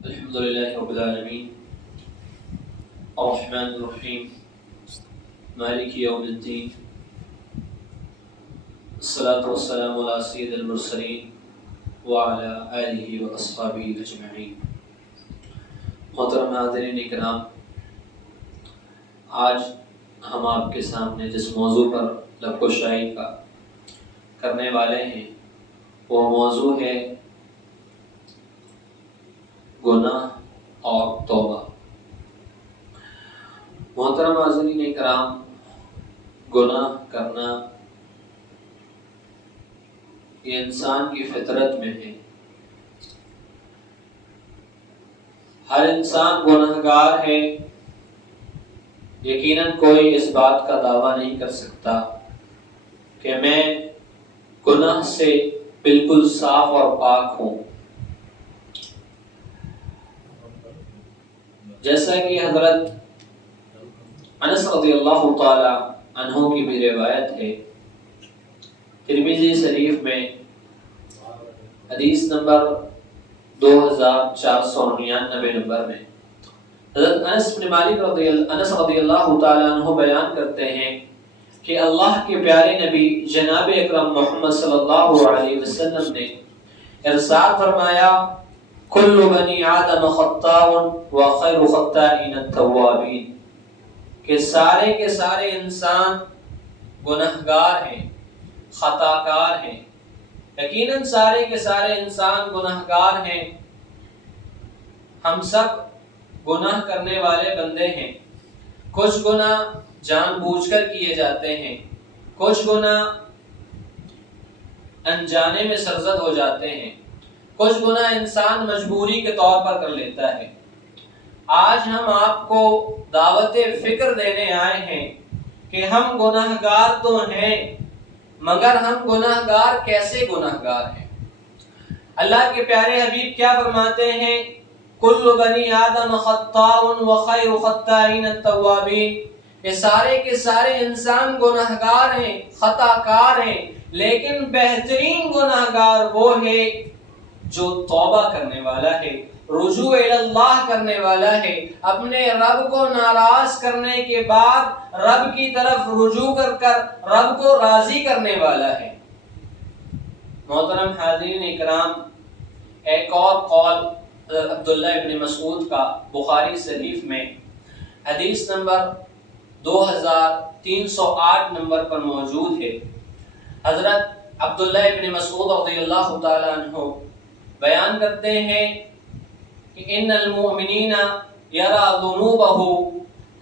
الحمد لله رب العالمين الرحمن الرحيم مالك يوم الدين الصلاة والسلام على سيد المرسلين وعلى آله وأصحابه أجمعين. محترم حاضرین اکرام، آج ہم آپ کے سامنے جس موضوع پر لب کشائی کا کرنے والے ہیں وہ موضوع ہے گناہ اور توبہ. محترم حاضرین اکرام، گناہ کرنا یہ انسان کی فطرت میں ہے. ہر انسان گناہگار ہے. یقیناً کوئی اس بات کا دعویٰ نہیں کر سکتا کہ میں گناہ سے بالکل صاف اور پاک ہوں. جیسا کہ حضرت انس رضی اللہ تعالی عنہ کی بھی روایت ہے، ترمذی شریف میں حدیث نمبر 2499 نمبر میں حضرت انس بن مالک رضی اللہ تعالی عنہ بیان کرتے ہیں کہ اللہ کے پیارے نبی جناب اکرم محمد صلی اللہ علیہ وسلم نے ارشاد فرمایا، کل بنی آدم خطاء وخیر خطائین التوابین، کہ سارے کے سارے انسان گناہگار ہیں، خطا کار ہیں. یقیناً سارے کے سارے انسان گناہگار ہیں. ہم سب گناہ کرنے والے بندے ہیں. کچھ گناہ جان بوجھ کر کیے جاتے ہیں، کچھ گناہ انجانے میں سرزد ہو جاتے ہیں، کچھ گناہ انسان مجبوری کے طور پر کر لیتا ہے. آج ہم آپ کو دعوت فکر دینے آئے ہیں کہ ہم گناہگار تو ہیں، مگر ہم گناہگار کیسے گناہگار ہیں. اللہ کے پیارے حبیب کیا فرماتے ہیں؟ کل بنی آدم خطاء وخیر خطائین التوابین، یہ سارے کے سارے انسان گناہگار ہیں، خطا کار ہیں، لیکن بہترین گناہگار وہ ہے جو توبہ کرنے والا ہے، رجوع اللہ کرنے والا ہے، اپنے رب کو ناراض کرنے کے بعد رب کی طرف رجوع کر رب کو راضی کرنے والا ہے. محترم حاضرین اکرام، ایک اور قول عبداللہ ابن مسعود کا بخاری شریف میں حدیث نمبر 2308 نمبر پر موجود ہے. حضرت عبداللہ ابن مسعود رضی اللہ تعالی عنہ بیان کرتے ہیں کہ ان المؤمنین یرا ذنوبہ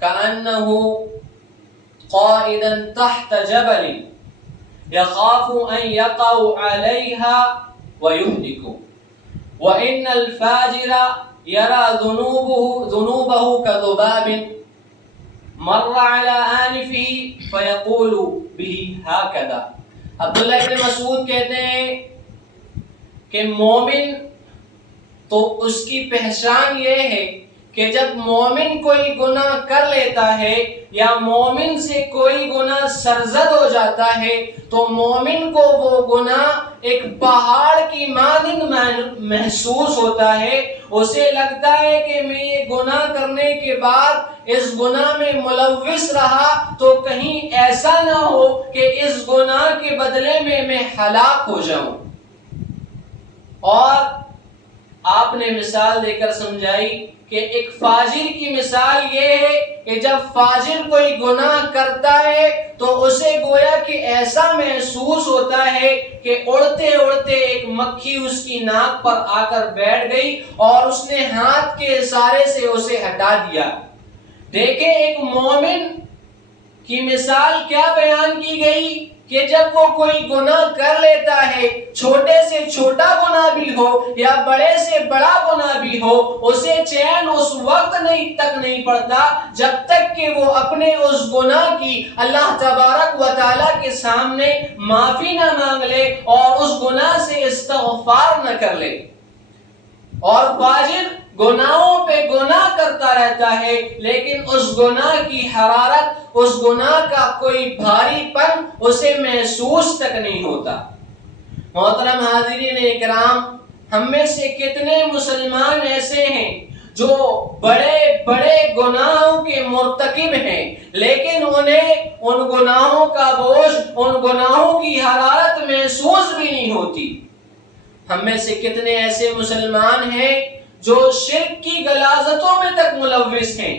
کأنہ قائدا تحت جبل یخاف ان یقع علیہا ویہلک، وان الفاجر یرا ذنوبہ کذباب مر علی آنفہ فیقول بہ ہکذا. عبداللہ ابن مسعود کہتے ہیں کہ مومن تو اس کی پہچان یہ ہے کہ جب مومن کوئی گناہ کر لیتا ہے یا مومن سے کوئی گناہ سرزد ہو جاتا ہے تو مومن کو وہ گناہ ایک پہاڑ کی مانند محسوس ہوتا ہے. اسے لگتا ہے کہ میں یہ گناہ کرنے کے بعد اس گناہ میں ملوث رہا تو کہیں ایسا نہ ہو کہ اس گناہ کے بدلے میں ہلاک ہو جاؤں. اور آپ نے مثال دے کر سمجھائی کہ ایک فاجر کی مثال یہ ہے کہ جب فاجر کوئی گناہ کرتا ہے تو اسے گویا کہ ایسا محسوس ہوتا ہے کہ اڑتے اڑتے ایک مکھی اس کی ناک پر آ کر بیٹھ گئی اور اس نے ہاتھ کے اشارے سے اسے ہٹا دیا. دیکھیں ایک مومن کی مثال کیا بیان کی گئی کہ جب وہ کوئی گناہ کر لیتا ہے، چھوٹے سے چھوٹا گناہ بھی ہو یا بڑے سے بڑا گناہ بھی ہو، اسے چین اس وقت تک نہیں پڑتا جب تک کہ وہ اپنے اس گناہ کی اللہ تبارک و تعالیٰ کے سامنے معافی نہ مانگ لے اور اس گناہ سے استغفار نہ کر لے. اور فاجر گناہوں پہ گناہ کرتا رہتا ہے لیکن اس گناہ کی حرارت، اس گناہ کا کوئی بھاری پن اسے محسوس تک نہیں ہوتا. محترم حاضرین اکرام، ہم میں سے کتنے مسلمان ایسے ہیں جو بڑے بڑے گناہوں کے مرتکب ہیں، لیکن انہیں ان گناہوں کا بوجھ، ان گناہوں کی حرارت محسوس بھی نہیں ہوتی۔ ہم میں سے کتنے ایسے مسلمان ہیں جو شرک کی غلاظتوں میں تک ملوث ہیں،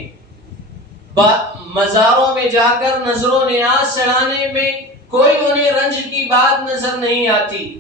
مزاروں میں جا کر نظر و نیاز چڑھانے میں کوئی انہیں رنج کی بات نظر نہیں آتی۔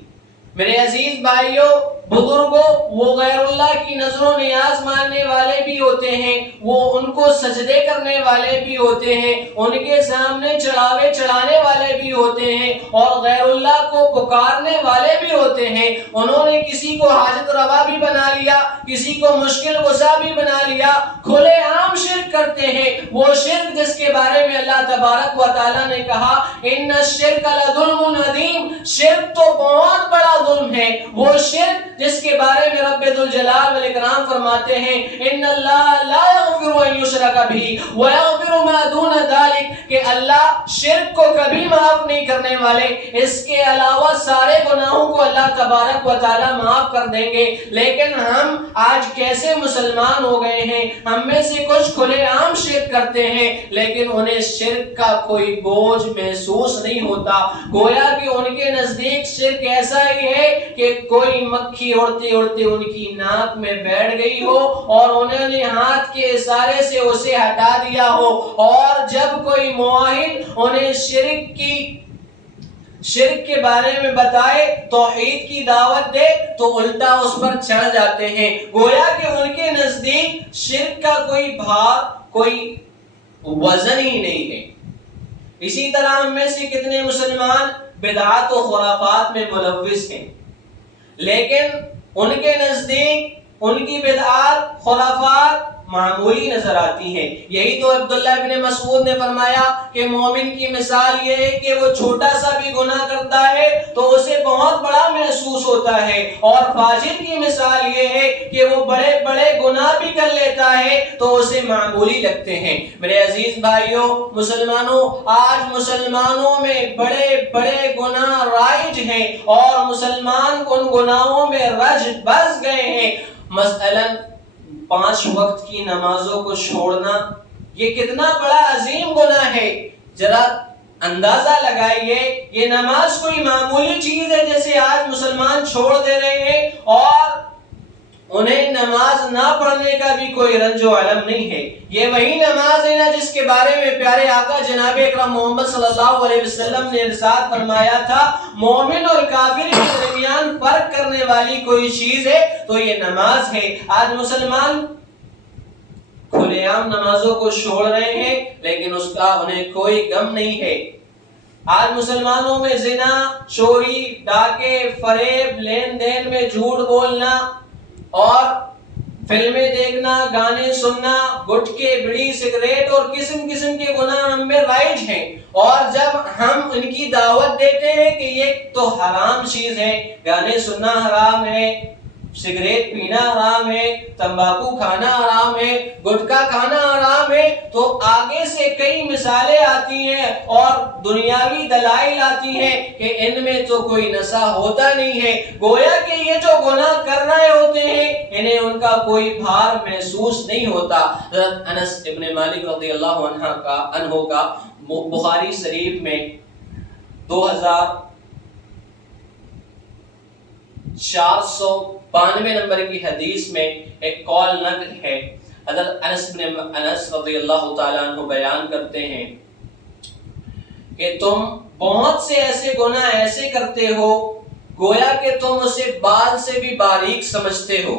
میرے عزیز بھائیوں، بزرگوں، وہ غیر اللہ کی نظر و نیاز ماننے والے بھی ہوتے ہیں، وہ ان کو سجدے کرنے والے بھی ہوتے ہیں، ان کے سامنے چڑھاوے چڑھانے والے بھی ہوتے ہیں، اور غیر اللہ کو پکارنے والے بھی ہوتے ہیں۔ انہوں نے کسی کو حاجت روا بھی بنا لیا، کسی کو مشکل کشا بھی بنا لیا، کھلے عام شرک کرتے ہیں۔ وہ شرک جس کے بارے میں اللہ تبارک و تعالیٰ نے کہا ان الشرک لظلم عظیم، شرک تو بہت بڑا ظلم ہے۔ وہ شرک جس کے بارے میں رب ذوالجلال والاکرام فرماتے ہیں ان اللہ لا یغفر ان یشرک بہ ویغفر ما دون ذلک، کہ اللہ شرک کو کبھی معاف نہیں کرنے والے، اس کے علاوہ سارے گناہوں کو اللہ تبارک و تعالی معاف کر دیں گے۔ لیکن ہم آج کیسے مسلمان ہو گئے ہیں، ہم میں سے کچھ کھلے عام شرک کرتے ہیں لیکن انہیں شرک کا کوئی بوجھ محسوس نہیں ہوتا، گویا کہ ان کے نزدیک شرک ایسا ہی ہے کہ کوئی مکھی اڑتے اڑتے ان کی ناک میں بیٹھ گئی ہو اور انہوں نے ہاتھ کے اشارے سے اسے ہٹا دیا ہو، اور جب کوئی موحد انہیں شرک کے بارے میں بتائے، توحید کی دعوت دے، تو الٹا اس پر چڑھ جاتے ہیں، گویا کہ ان کے نزدیک شرک کا کوئی بھار، کوئی وزن ہی نہیں ہے۔ اسی طرح ہم میں سے کتنے مسلمان بدعات و خرافات میں ملوث ہیں، لیکن ان کے نزدیک ان کی بدعات خرافات معمولی نظر آتی ہیں۔ یہی تو عبداللہ ابن مسعود نے فرمایا کہ مومن کی مثال یہ ہے کہ وہ چھوٹا سا بھی گناہ کرتا ہے تو اسے بہت بڑا محسوس ہوتا ہے، اور فاجر کی مثال یہ ہے کہ وہ بڑے بڑے گناہ بھی کر لیتا ہے تو اسے معمولی لگتے ہیں۔ میرے عزیز بھائیوں، مسلمانوں، آج مسلمانوں میں بڑے بڑے گناہ رائج ہیں اور مسلمان ان گناہوں میں رج بس گئے ہیں۔ مثلاً 5 وقت کی نمازوں کو چھوڑنا، یہ کتنا بڑا عظیم گناہ ہے۔ ذرا اندازہ لگائیے، یہ نماز کوئی معمولی چیز ہے جیسے آج مسلمان چھوڑ دے رہے ہیں، اور انہیں نماز نہ پڑھنے کا بھی کوئی رنج و علم نہیں ہے۔ یہ وہی نماز ہے نا جس کے بارے میں پیارے آقا جناب اکرم محمد صلی اللہ علیہ وسلم نے ارشاد فرمایا تھا مومن اور کافر کے درمیان فرق کرنے والی کوئی چیز ہے تو یہ نماز ہے۔ آج مسلمان کھلے عام نمازوں کو چھوڑ رہے ہیں لیکن اس کا انہیں کوئی غم نہیں ہے۔ آج مسلمانوں میں زنا، چوری، ڈاکے، فریب، لین دین میں جھوٹ بولنا اور فلمیں دیکھنا، گانے سننا، گٹکے، بیڑی، سگریٹ اور قسم قسم کے گناہ ہم میں رائج ہیں، اور جب ہم ان کی دعوت دیتے ہیں کہ یہ تو حرام چیز ہے، گانے سننا حرام ہے، سگریٹ پینا حرام ہے، تمباکو کھانا حرام ہے، گٹکا کھانا حرام ہے، تو آگے سے کئی مثالیں آتی ہیں اور دنیاوی دلائل آتی ہیں کہ ان میں تو کوئی نشہ ہوتا نہیں ہے، گویا کہ یہ جو گناہ کر رہے ہوتے ہیں انہیں ان کا کوئی بھار محسوس نہیں ہوتا۔ حضرت انس ابن مالک رضی اللہ عنہ کا بخاری شریف میں 2492 نمبر کی حدیث میں ایک قول نقل ہے۔ حضرت انس رضی اللہ تعالیٰ عنہ بیان کرتے ہیں کہ تم بہت سے ایسے گناہ ایسے کرتے ہو گویا کہ تم اسے بال سے بھی باریک سمجھتے ہو۔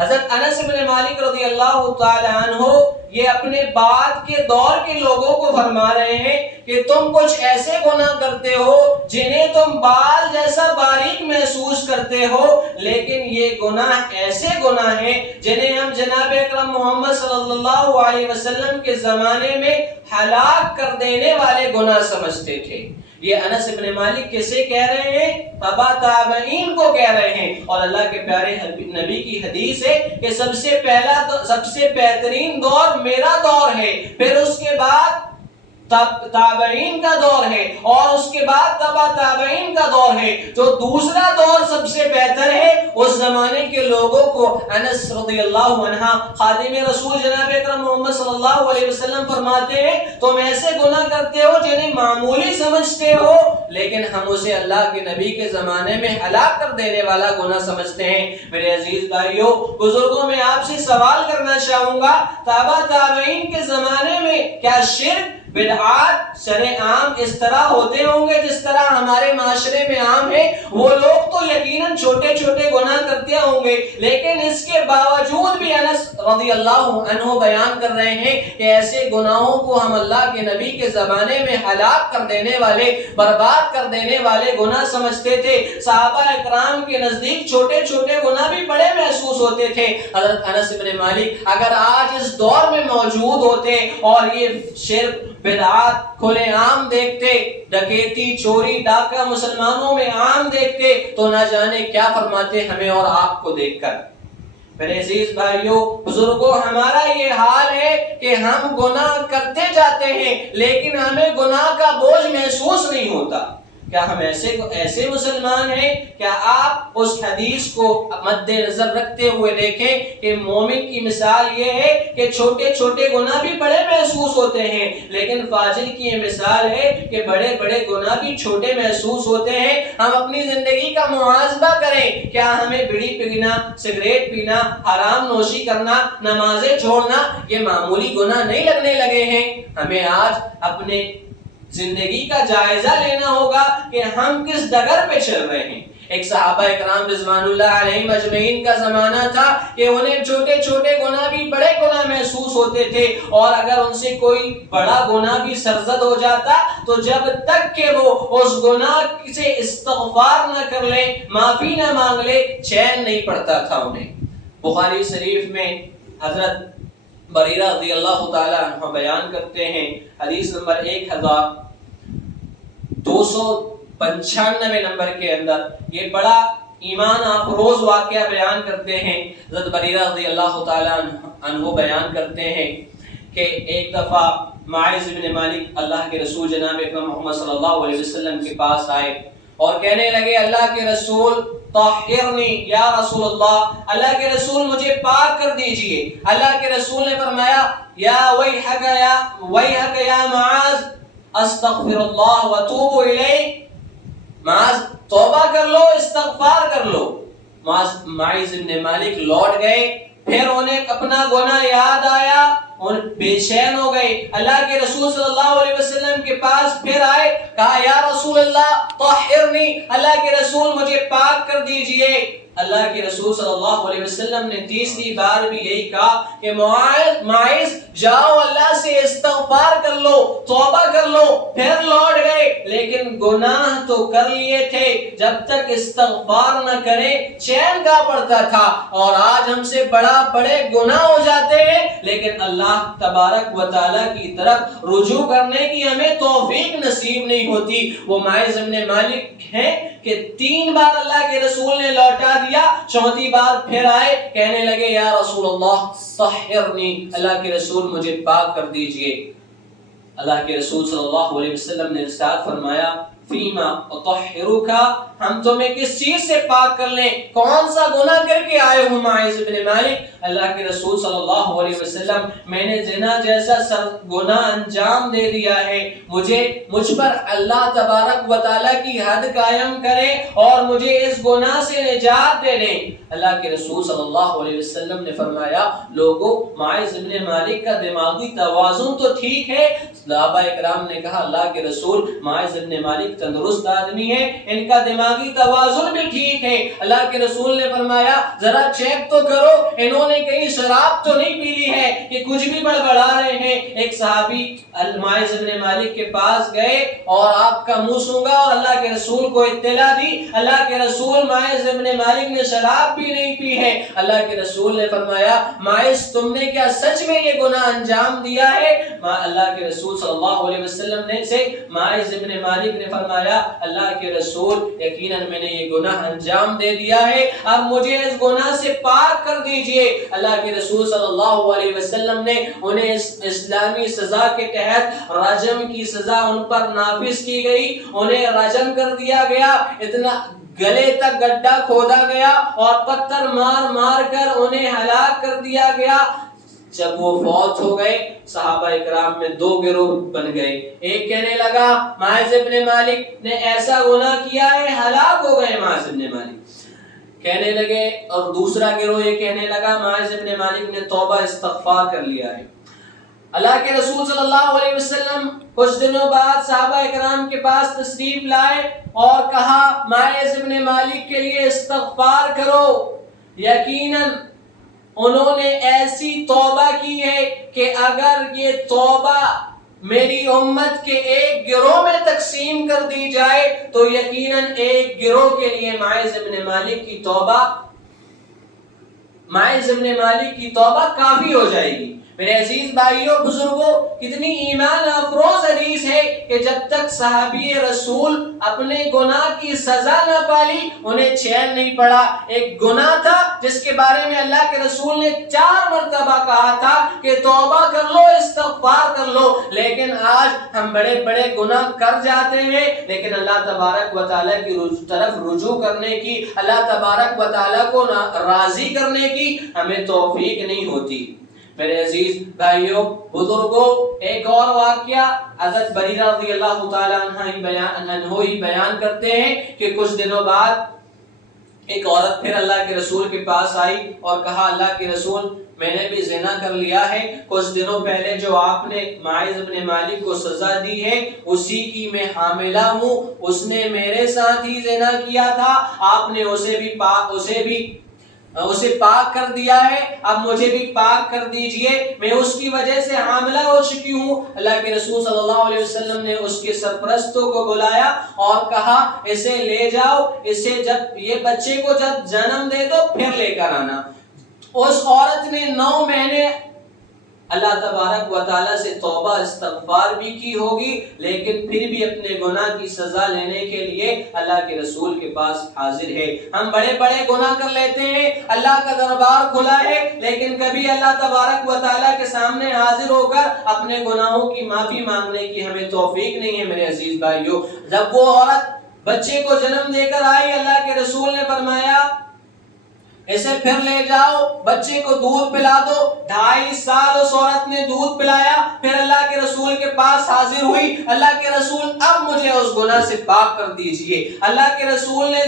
حضرت انس بن مالک رضی اللہ تعالی عنہ یہ اپنے بعد کے دور کے لوگوں کو فرما رہے ہیں کہ تم کچھ ایسے گناہ کرتے ہو جنہیں تم بال جیسا باریک محسوس کرتے ہو، لیکن یہ گناہ ایسے گناہ ہیں جنہیں ہم جناب اکرم محمد صلی اللہ علیہ وسلم کے زمانے میں ہلاک کر دینے والے گناہ سمجھتے تھے۔ یہ انس ابن مالک کسے کہہ رہے ہیں؟ تبع تابعین کو کہہ رہے ہیں، اور اللہ کے پیارے نبی کی حدیث ہے کہ سب سے بہترین دور میرا دور ہے، پھر اس کے بعد تابعین کا دور ہے اور اس کے بعد تبع تابعین کا دور ہے. جو دوسرا دور سب سے بہتر ہے اس زمانے کے لوگوں کو انس رضی اللہ عنہ خادم رسول جناب اکرم محمد صلی اللہ علیہ وسلم فرماتے ہیں تم ایسے گناہ کرتے ہو جنہیں معمولی سمجھتے ہو لیکن ہم اسے اللہ کے نبی کے زمانے میں ہلاک کر دینے والا گناہ سمجھتے ہیں. میرے عزیز بھائیو بزرگوں میں آپ سے سوال کرنا چاہوں گا تابع تابعین کے زمانے میں کیا شرک بدعات شرع عام اس طرح ہوتے ہوں گے جس طرح ہمارے معاشرے میں عام ہے؟ وہ لوگ تو یقیناً چھوٹے چھوٹے گناہ کرتے ہوں گے لیکن اس کے باوجود بھی انس رضی اللہ عنہ بیان کر رہے ہیں کہ ایسے گناہوں کو ہم اللہ کے نبی کے زمانے میں ہلاک کر دینے والے برباد کر دینے والے گناہ سمجھتے تھے. صحابہ اکرام کے نزدیک چھوٹے چھوٹے گناہ بھی بڑے محسوس ہوتے تھے. حضرت انس بن مالک اگر آج اس دور میں موجود ہوتے اور یہ شرک بدعات کھلے عام دیکھتے ڈکیتی چوری ڈاکہ مسلمانوں میں عام دیکھتے تو نہ جانے کیا فرماتے ہمیں اور آپ کو دیکھ کر. میرے عزیز بھائیوں بزرگوں ہمارا یہ حال ہے کہ ہم گناہ کرتے جاتے ہیں لیکن ہمیں گناہ کا بوجھ محسوس نہیں ہوتا. کیا ہم ایسے مسلمان ہیں؟ کیا آپ اس حدیث کو مد نظر رکھتے ہوئے دیکھیں کہ مومن کی مثال یہ ہے کہ چھوٹے چھوٹے گناہ بھی بڑے محسوس ہوتے ہیں لیکن فاجر کی یہ مثال ہے کہ بڑے بڑے گناہ بھی چھوٹے محسوس ہوتے ہیں. ہم اپنی زندگی کا محاسبہ کریں. کیا ہمیں بیڑی پینا سگریٹ پینا حرام نوشی کرنا نمازیں چھوڑنا یہ معمولی گناہ نہیں لگنے لگے ہیں؟ ہمیں آج اپنے زندگی کا جائزہ لینا ہوگا کہ ہم کس ڈگر پہ چل رہے ہیں. ایک صحابہ اکرام رضوان اللہ علیہم اجمعین کا زمانہ تھا کہ انہیں چھوٹے چھوٹے گناہ بھی بڑے گناہ محسوس ہوتے تھے اور اگر ان سے کوئی بڑا گناہ بھی سرزد ہو جاتا تو جب تک کہ وہ اس گناہ سے استغفار نہ کر لے معافی نہ مانگ لے چین نہیں پڑتا تھا انہیں. بخاری شریف میں حضرت بریرہ رضی اللہ تعالی عنہ بیان کرتے ہیں حدیث نمبر 1295 نمبر کے اندر یہ بڑا ایمان افروز واقعہ بیان کرتے ہیں. حضرت بریرہ رضی اللہ تعالی عنہ بیان کرتے ہیں کہ ایک دفعہ معاذ بن مالک اللہ کے رسول جناب اکرم محمد صلی اللہ علیہ وسلم کے پاس آئے اور کہنے لگے اللہ کے رسول طہرنی یا رسول اللہ کے رسول مجھے پاک کر دیجئے. اللہ کے رسول نے فرمایا یا ویحک یا معاذ استغفر اللہ وتوب الیہ. معاذ توبہ کر لو استغفار کر لو. معاذ بن مالک لوٹ گئے پھر انہیں اپنا گناہ یاد آیا اور بے چین ہو گئے. اللہ کے رسول صلی اللہ علیہ وسلم کے پاس پھر آئے کہا یا رسول اللہ طہرنی اللہ کے رسول مجھے پاک کر دیجئے. اللہ کے رسول صلی اللہ علیہ وسلم نے تیسری بار بھی یہی کہا کہ معاذ جاؤ اللہ سے استغفار کر لو توبہ کر لو. پھر لوٹ گئے لیکن گناہ تو کر لیے تھے جب تک استغفار نہ کرے چین کا پڑتا تھا. اور آج ہم سے بڑے گناہ ہو جاتے ہیں لیکن اللہ تبارک و تعالی کی طرف رجوع کرنے کی ہمیں توفیق نصیب نہیں ہوتی. وہ معاذ بن مالک ہیں کہ 3 بار اللہ کے رسول نے لوٹا دیا. چوتھی بار پھر آئے کہنے لگے یا رسول اللہ طہرنی اللہ کے رسول مجھے پاک کر دیجئے. اللہ کے رسول صلی اللہ علیہ وسلم نے ارشاد فرمایا فیما اطہرک ہم تمہیں کس چیز سے پاک کر لیں؟ کون سا گناہ کر کے آئے ہو معاذ بن مالک؟ اللہ کے رسول صلی اللہ علیہ وسلم میں نے زنا جیسا گناہ انجام دے دیا ہے مجھ پر اللہ تبارک و تعالی کی حد قائم کرے اور مجھے اس گناہ سے نجات دے دیں. اللہ کے رسول صلی اللہ علیہ وسلم نے فرمایا لوگوں معاذ بن مالک کا دماغی توازن تو ٹھیک ہے. صحابہ اکرام نے کہا اللہ کے رسول معاذ بن مالک تندرست آدمی ہے ان کا دماغی توازن بھی ٹھیک ہے. اللہ کے رسول نے فرمایا ذرا چیک تو کرو انہوں نے کہیں شراب تو نہیں پی لی ہے کہ کچھ بھی بڑبڑا رہے ہیں. ایک صحابی معاذ بن مالک کے پاس گئے اور آپ کا منہ سونگا اور اللہ کے رسول کو اطلاع دی. اللہ کے رسول معاذ بن مالک نے شراب بھی نہیں پی ہے. اللہ کے رسول نے فرمایا معاذ تم نے کیا سچ میں یہ گناہ انجام دیا ہے؟ اللہ کے رسول رسول صلی اللہ علیہ وسلم نے سے ماعز ابن مالک نے فرمایا اللہ کے رسول یقیناً میں نے یہ گناہ انجام دے دیا ہے، اب مجھے اس گناہ سے پاک کر دیجئے۔ اللہ کے رسول صلی اللہ علیہ وسلم نے انہیں اسلامی سزا کے تحت رجم کی سزا ان پر نافذ کی گئی، انہیں رجم کر دیا گیا، اتنا گلے تک گڈھا کھودا گیا اور پتھر مار مار کر انہیں ہلاک کر دیا گیا۔ جب وہ فوت ہو گئے صحابہ اکرام میں دو گروہ بن گئے، ایک کہنے لگا ماعز ابن مالک نے ایسا گناہ کیا ہے، ہلاک ہو گئے ماعز ابن مالک کہنے لگے، اور دوسرا گروہ یہ کہنے لگا ماعز ابن مالک نے توبہ استغفار کر لیا ہے۔ اللہ کے رسول صلی اللہ علیہ وسلم کچھ دنوں بعد صحابہ اکرام کے پاس تشریف لائے اور کہا ماعز ابن مالک کے لیے استغفار کرو، یقیناً انہوں نے ایسی توبہ کی ہے کہ اگر یہ توبہ میری امت کے ایک گروہ میں تقسیم کر دی جائے تو یقیناً ایک گروہ کے لیے ماعز ابن مالک کی توبہ کافی ہو جائے گی۔ میرے عزیز بھائیوں بزرگوں، کتنی ایمان افروز حدیث ہے کہ جب تک صحابی رسول اپنے گناہ کی سزا نہ پالی انہیں چین نہیں پڑا۔ ایک گناہ تھا جس کے بارے میں اللہ کے رسول نے 4 مرتبہ کہا تھا کہ توبہ کر لو، استغفار کر لو، لیکن آج ہم بڑے بڑے گناہ کر جاتے ہیں لیکن اللہ تبارک و تعالیٰ کی طرف رجوع کرنے کی، اللہ تبارک و تعالیٰ کو راضی کرنے کی ہمیں توفیق نہیں ہوتی۔ میرے عزیز بھائیوں بزرگوں، ایک اور واقعہ حضرت بریرہ رضی اللہ تعالیٰ عنہ ہی بیان کرتے ہیں کہ کچھ دنوں بعد ایک عورت پھر اللہ کے رسول کے پاس آئی اور کہا اللہ کے رسول میں نے بھی زنا کر لیا ہے، کچھ دنوں پہلے جو آپ نے ماعز ابن مالک کو سزا دی ہے اسی کی میں حاملہ ہوں، اس نے میرے ساتھ ہی زنا کیا تھا، آپ نے اسے پاک کر دیا ہے، اب مجھے بھی پاک کر دیجئے، میں اس کی وجہ سے حاملہ ہو چکی ہوں۔ اللہ کے رسول صلی اللہ علیہ وسلم نے اس کے سرپرستوں کو بلایا اور کہا اسے لے جاؤ، یہ بچے کو جب جنم دے دو پھر لے کر آنا۔ اس عورت نے 9 مہینے اللہ تبارک و تعالیٰ سے توبہ استغفار بھی کی ہوگی لیکن پھر بھی اپنے گناہ کی سزا لینے کے لیے اللہ کے رسول کے پاس حاضر ہے۔ ہم بڑے بڑے گناہ کر لیتے ہیں، اللہ کا دربار کھلا ہے لیکن کبھی اللہ تبارک و تعالیٰ کے سامنے حاضر ہو کر اپنے گناہوں کی معافی مانگنے کی ہمیں توفیق نہیں ہے۔ میرے عزیز بھائیوں، جب وہ عورت بچے کو جنم دے کر آئی اللہ کے رسول نے فرمایا اسے پھر لے جاؤ، بچے کو دودھ پلا دو۔ 2.5 سال اس عورت نے دودھ پلایا، پھر اللہ کے رسول کے پاس حاضر ہوئی، اللہ کے رسول اب مجھے اس گناہ سے پاک کر دیجئے۔ اللہ کے رسول نے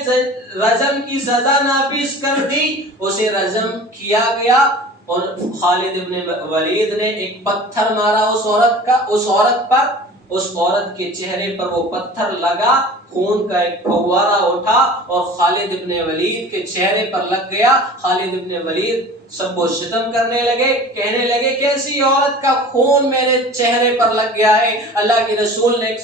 رجم کی سزا نافذ کر دی، اسے رجم کیا گیا اور خالد ابن ولید نے ایک پتھر مارا اس عورت کے چہرے پر وہ پتھر لگا، خون کا ایک فوارہ اٹھا اور خالد ابن ولید کے چہرے پر لگ گیا۔ خالد ابن ولید سب و شتم کرنے لگے، کہنے لگے کیسی عورت کا خون میرے چہرے پر لگ گیا ہے۔ اللہ کے رسول نے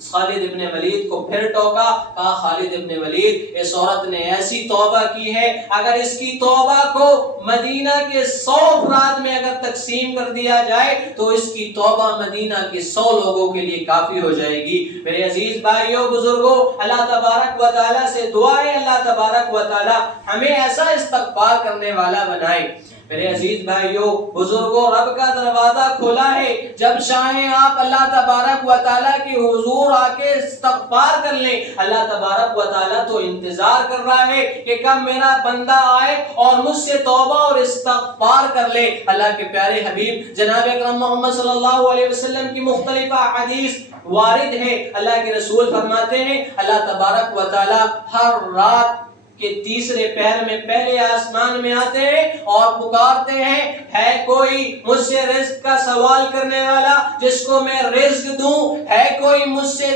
خالد ابن ولید کو پھر ٹوکا، کہا خالد ابن ولید اس عورت نے ایسی توبہ کی ہے، اگر اس کی توبہ کو مدینہ کے 100 افراد میں اگر تقسیم کر دیا جائے تو اس کی توبہ مدینہ کے 100 لوگوں کے لیے کافی ہو جائے گی۔ میرے عزیز بھائیوں بزرگوں، اللہ تبارک و تعالیٰ سے دعا ہے اللہ تبارک و تعالیٰ ہمیں ایسا استغفار کرنے والا بنائے۔ میرے عزیز بھائیوں بزرگوں، رب کا دروازہ کھلا ہے، جب چاہیں آپ اللہ تبارک و تعالیٰ کے حضور آ کے استغفار کر لیں۔ اللہ تبارک و تعالیٰ تو انتظار کر رہا ہے کہ کب میرا بندہ آئے اور مجھ سے توبہ اور استغفار کر لے۔ اللہ کے پیارے حبیب جناب اکرم محمد صلی اللہ علیہ وسلم کی مختلف احادیث وارد ہے، اللہ کے رسول فرماتے ہیں اللہ تبارک و تعالیٰ ہر رات کہ تیسرے پہر میں پہلے آسمان میں آتے ہیں اور پکارتے ہیں ہے کوئی مجھ سے رزق کا سوال کرنے والا جس کو میں رزق دوں، ہے کوئی مجھ سے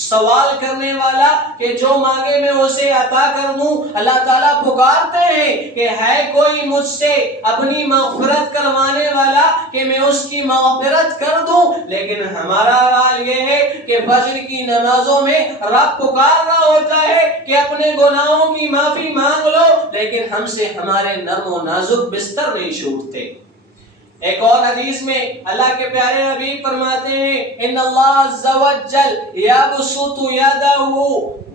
سوال کرنے والا کہ جو مانگے میں اسے عطا کر دوں۔ اللہ تعالیٰ پکارتے ہیں کہ ہے کوئی مجھ سے اپنی مغفرت کروانے والا کہ میں اس کی مغفرت کر دوں، لیکن ہمارا حال یہ ہے کہ فجر کی نمازوں میں رب پکار رہا ہوتا ہے کہ اپنے گناہوں کی معافی مانگ لو، لیکن ہم سے ہمارے نرم و نازک بستر نہیں چھوٹتے۔ ایک اور حدیث میں اللہ کے پیارے حبیب فرماتے ہیں ان اللہ عز وجل یبسط یدہ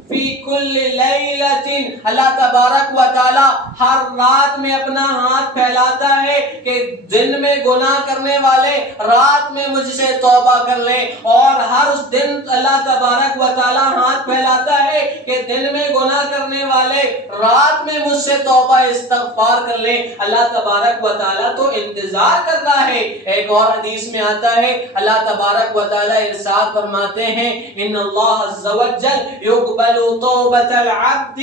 فی کل لیلۃ، اللہ تبارک و تعالی ہر رات میں اپنا ہاتھ پھیلاتا ہے کہ دن میں گناہ کرنے والے رات میں مجھ سے توبہ کر لیں، اور ہر دن اللہ تبارک و تعالی ہاتھ پھیلاتا ہے کہ دن میں گناہ کرنے والے رات میں مجھ سے توبہ استغفار کر لیں۔ اللہ تبارک و تعالی تو انتظار کر رہا ہے۔ ایک اور حدیث میں آتا ہے اللہ تبارک و تعالی ارشاد فرماتے ہیں ان اللہ عز وجل یقبل توبۃ العبد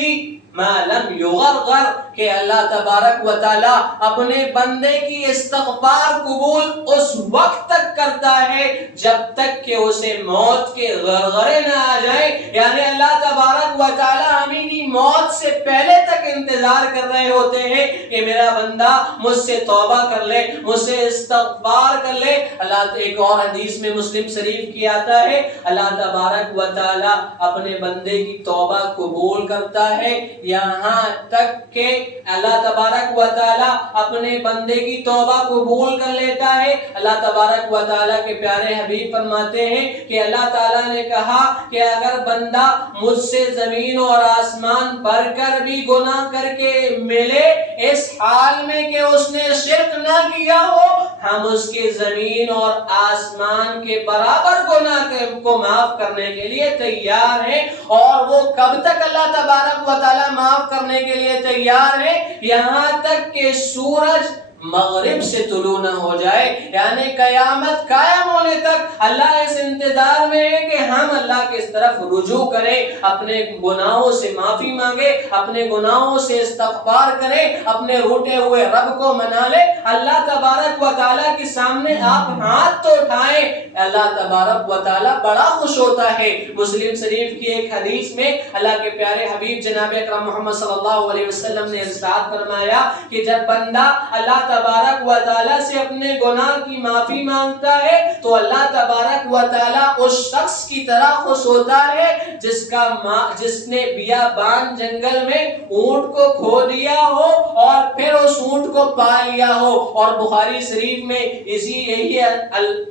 ما لم یغرغر، کہ اللہ تبارک و تعالی اپنے بندے کی استغفار قبول اس وقت تک کرتا ہے جب تک کہ اسے موت کے غرغرے نہ آ جائیں، یعنی اللہ تبارک و تعالی ہماری موت سے پہلے تک انتظار کر رہے ہوتے ہیں کہ میرا بندہ مجھ سے توبہ کر لے، مجھ سے استغفار کر لے۔ اللہ ایک اور حدیث میں مسلم شریف کی آتا ہے اللہ تبارک و تعالی اپنے بندے کی توبہ قبول کرتا ہے یہاں تک کہ اللہ تبارک و تعالی اپنے بندے کی توبہ قبول کر لیتا ہے۔ اللہ تبارک و تعالی کے پیارے حبیب فرماتے ہیں کہ اللہ تعالی نے کہا کہ اگر بندہ مجھ سے زمین اور آسمان بھر کر بھی گناہ کر کے ملے اس حال میں کہ اس نے شرک نہ کیا ہو، ہم اس کے زمین اور آسمان کے برابر گناہ کو معاف کرنے کے لیے تیار ہیں۔ اور وہ کب تک اللہ تبارک و تعالی معاف کرنے کے لیے تیار ہے؟ یہاں تک کہ سورج مغرب سے طلوع نہ ہو جائے، یعنی قیامت قائم ہونے تک اللہ اس انتظار میں ہے کہ ہم اللہ کی طرف رجوع کریں، اپنے گناہوں سے معافی مانگے، اپنے گناہوں سے استغفار کریں، اپنے روٹے ہوئے رب کو منا لیں۔ اللہ تبارک و تعالیٰ کے سامنے آپ ہاتھ تو اٹھائیں، اللہ تبارک و تعالیٰ بڑا خوش ہوتا ہے۔ مسلم شریف کی ایک حدیث میں اللہ کے پیارے حبیب جناب اکرم محمد صلی اللہ علیہ وسلم نے ارشاد فرمایا کہ جب بندہ اللہ تبارک و تعالیٰ سے اپنے گناہ کی معافی مانگتا ہے تو اللہ تبارک و تعالیٰ اس شخص کی طرح خوش ہوتا ہے جس نے بیابان جنگل میں اونٹ کو کھو دیا ہو اور پھر اس اونٹ کو پا لیا ہو۔ اور بخاری شریف میں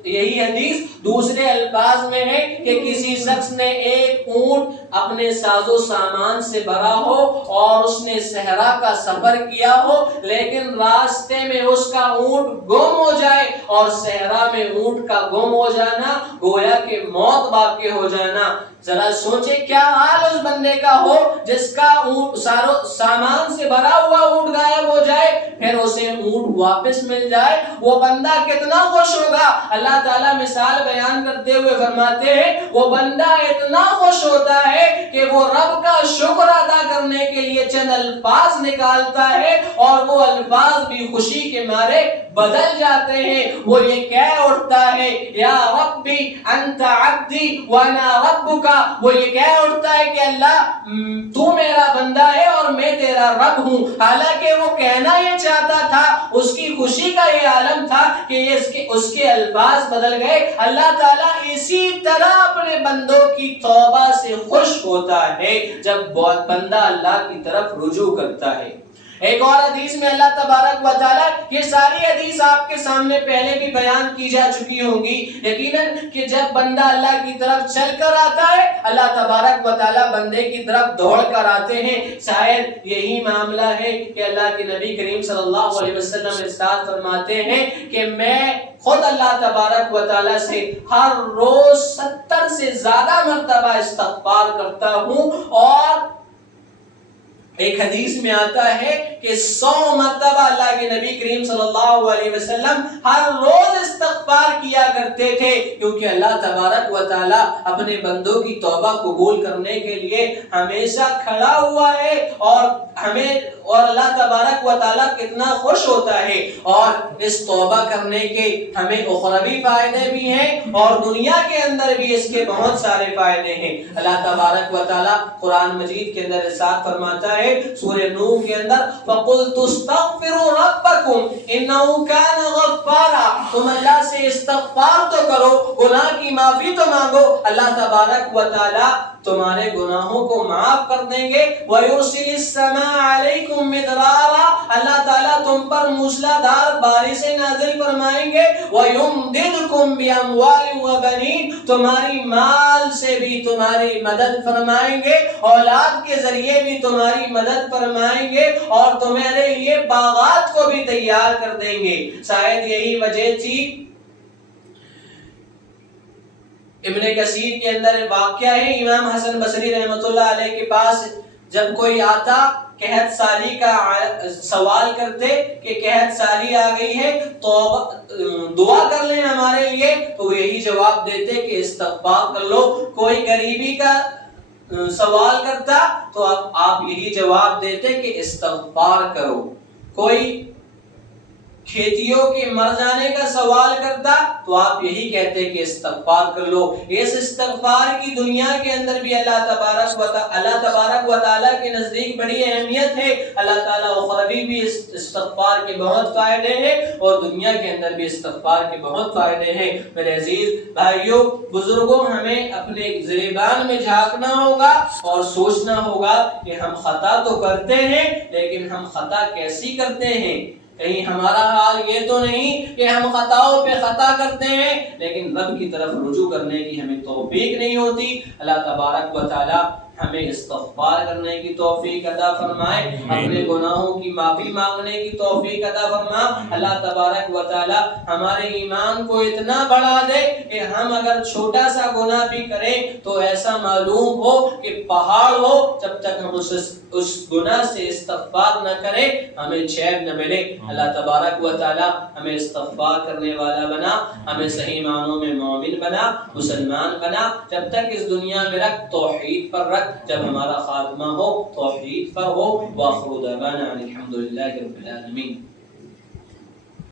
یہی حدیث دوسرے الفاظ میں ہے کہ کسی شخص نے ایک اونٹ اپنے ساز و سامان سے بھرا ہو اور اس نے صحرا کا سفر کیا ہو، لیکن راستے میں اس کا اونٹ گم ہو جائے، اور صحرا میں اونٹ کا گم ہو جانا گویا کہ موت واقع ہو جانا۔ ذرا سوچے کیا حال اس بندے کا ہو جس کا سامان سے بھرا ہوا اونٹ غائب ہو جائے پھر اسے اونٹ واپس مل جائے، وہ بندہ کتنا خوش ہوگا۔ اللہ تعالیٰ مثال بیان کرتے ہوئے فرماتے ہیں وہ بندہ اتنا خوش ہوتا ہے کہ وہ رب کا شکر ادا کرنے کے لیے چند الفاظ نکالتا ہے اور وہ الفاظ بھی خوشی کے مارے بدل جاتے ہیں۔ وہ یہ کہہ اٹھتا ہے یا ربی انت عبدی وانا ربک، وہ یہ کہہ اٹھتا ہے کہ اللہ تو میرا بندہ ہے اور میں تیرا رب ہوں۔ حالانکہ وہ کہنا یہ چاہتا تھا، اس کی خوشی کا یہ عالم تھا کہ اس کے الفاظ بدل گئے۔ اللہ تعالیٰ اسی طرح اپنے بندوں کی توبہ سے خوش ہوتا ہے جب بندہ اللہ کی طرف رجوع کرتا ہے۔ ایک اور حدیث میں اللہ تبارک و تعالیٰ، یہ ساری حدیث آپ کے سامنے پہلے بھی بیان کی جا چکی ہوں گی، یقیناً کہ جب بندہ اللہ کی طرف چل کر آتا ہے اللہ تبارک و تعالیٰ بندے کی طرف دوڑ کر آتے ہیں۔ شاید یہی معاملہ ہے کہ اللہ کے نبی کریم صلی اللہ علیہ وسلم ارشاد فرماتے ہیں کہ میں خود اللہ تبارک و تعالیٰ سے ہر روز 70 سے زیادہ مرتبہ استغفار کرتا ہوں، اور ایک حدیث میں آتا ہے کہ 100 مرتبہ اللہ کے نبی کریم صلی اللہ علیہ وسلم ہر روز استغفار کیا کرتے تھے، کیونکہ اللہ تبارک و تعالیٰ اپنے بندوں کی توبہ قبول کرنے کے لیے ہمیشہ کھڑا ہوا ہے، اور اللہ تبارک و تعالیٰ کتنا خوش ہوتا ہے۔ اور اس توبہ کرنے کے ہمیں اخروی فائدے بھی ہیں اور دنیا کے اندر بھی اس کے بہت سارے فائدے ہیں۔ اللہ تبارک و تعالیٰ قرآن مجید کے اندر ارشاد فرماتا ہے سورہ نوح کے اندر فَقُلْتُ اسْتَغْفِرُوا رَبَّكُمْ إِنَّهُ كَانَ غَفَّارًا، تم اللہ سے استغفار تو کرو، گناہ کی معافی تو مانگو۔ اللہ تبارک و تعالیٰ تمہارے گناہوں کو معاف کر دیں گے. وَيُرْسِلِ السَّمَاءَ عَلَيْكُمْ مِدْرَارًا اللہ تعالیٰ تم پر موسلادھار بارشیں نازل فرمائیں گے. وَيُمْدِدْكُمْ بِأَمْوَالٍ وَبَنِينَ تمہاری مال سے بھی تمہاری مدد فرمائیں گے, اولاد کے ذریعے بھی تمہاری مدد فرمائیں گے, اور تمہارے لیے باغات کو بھی تیار کر دیں گے. شاید یہی وجہ تھی ابن کثیر کے اندر واقعہ ہے, امام حسن بصری رحمۃ اللہ علیہ کے پاس جب کوئی آتا قحط سالی کا سوال کرتے کہ قحط سالی آ گئی ہے تو دعا کر لیں ہمارے لیے, تو وہ یہی جواب دیتے کہ استغفار کر لو. کوئی غریبی کا سوال کرتا تو آپ یہی جواب دیتے کہ استغفار کرو. کوئی کھیتیوں کے مر جانے کا سوال کرتا تو آپ یہی کہتے کہ استغفار کر لو. اس استغفار کی دنیا کے اندر بھی اللہ تبارک و تعالیٰ کے نزدیک بڑی اہمیت ہے. اللہ تعالیٰ اخروی بھی استغفار کے بہت فائدے ہیں اور دنیا کے اندر بھی استغفار کے بہت فائدے ہیں. میرے عزیز بھائیوں بزرگوں, ہمیں اپنے زیبان میں جھانکنا ہوگا اور سوچنا ہوگا کہ ہم خطا تو کرتے ہیں لیکن ہم خطا کیسی کرتے ہیں. کہیں ہمارا حال یہ تو نہیں کہ ہم خطاؤں پہ خطا کرتے ہیں لیکن رب کی طرف رجوع کرنے کی ہمیں توفیق نہیں ہوتی. اللہ تبارک و تعالی ہمیں استغفار کرنے کی توفیق عطا فرمائے, اپنے گناہوں کی معافی مانگنے کی توفیق عطا فرما. اللہ تبارک و تعالی ہمارے ایمان کو اتنا بڑھا دے کہ ہم اگر چھوٹا سا گناہ بھی کریں تو ایسا معلوم ہو کہ پہاڑ ہو, جب تک ہم اس گناہ سے استغفار نہ کریں ہمیں چین نہ ملے. اللہ تبارک و تعالی ہمیں استغفار کرنے والا بنا, ہمیں صحیح معنوں میں مومن بنا, مسلمان بنا. جب تک اس دنیا میں رکھ توحید پر رکھ, جب ہمارا خاتمہ ہو توحید پر ہو. وآخر دعوانا الحمدللہ رب العالمین.